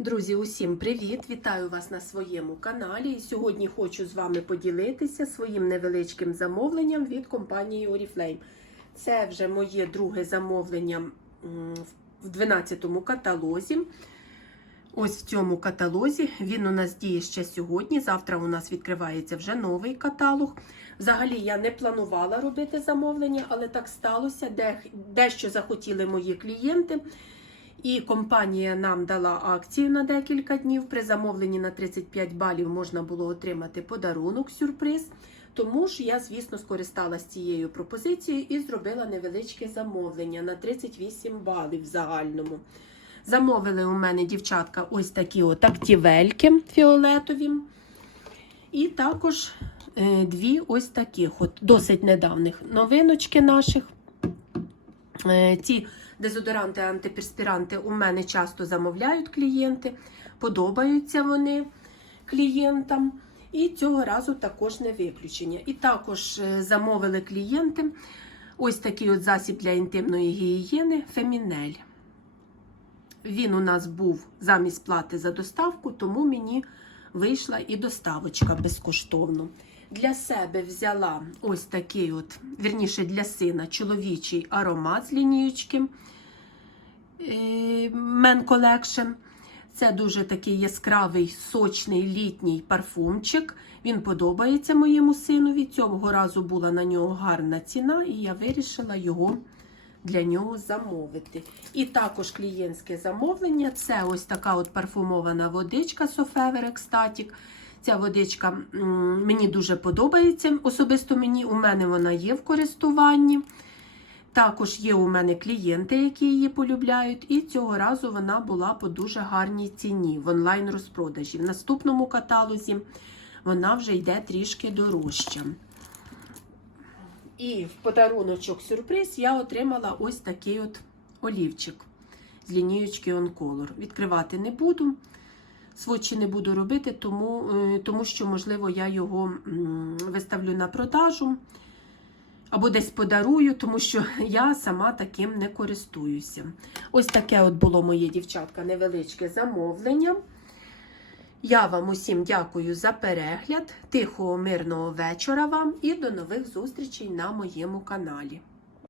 Друзі, усім привіт! Вітаю вас на своєму каналі. І сьогодні хочу з вами поділитися своїм невеличким замовленням від компанії Oriflame. Це вже моє друге замовлення в 12 му каталозі. Ось в цьому каталозі він у нас діє ще сьогодні. Завтра у нас відкривається вже новий каталог. Взагалі я не планувала робити замовлення, але так сталося. Дещо захотіли мої клієнти. І компанія нам дала акцію на декілька днів. При замовленні на 35 балів можна було отримати подарунок, сюрприз. Тому ж я, звісно, скористалася цією пропозицією і зробила невеличке замовлення на 38 балів в загальному. Замовили у мене дівчатка ось такі от актівельки фіолетові. І також е, дві ось таких от досить недавних новиночки наших. Е, ці дезодоранти, антиперспіранти у мене часто замовляють клієнти, подобаються вони клієнтам. І цього разу також не виключення. І також е, замовили клієнти ось такий от засіб для інтимної гігієни Фемінель. Він у нас був замість плати за доставку, тому мені вийшла і доставочка безкоштовно. Для себе взяла ось такий от, вірніше для сина, чоловічий аромат з лінієчки е, Men Collection. Це дуже такий яскравий, сочний літній парфумчик. Він подобається моєму синові. Цього разу була на нього гарна ціна, і я вирішила його для нього замовити. І також клієнтське замовлення це ось така от парфумована водичка Sofever Ecstatic. Ця водичка мені дуже подобається. Особисто мені у мене вона є в користуванні. Також є у мене клієнти, які її полюбляють, і цього разу вона була по дуже гарній ціні в онлайн розпродажі. В наступному каталозі вона вже йде трішки дорожча. І в подаруночок сюрприз я отримала ось такий от олівчик з лінієчки On Color. Відкривати не буду, свочі не буду робити, тому, е, тому що, можливо, я його виставлю на продажу або десь подарую, тому що я сама таким не користуюся. Ось таке от було моє дівчатка невеличке замовлення. Я вам усім дякую за перегляд. Тихого, мирного вечора вам і до нових зустрічей на моєму каналі.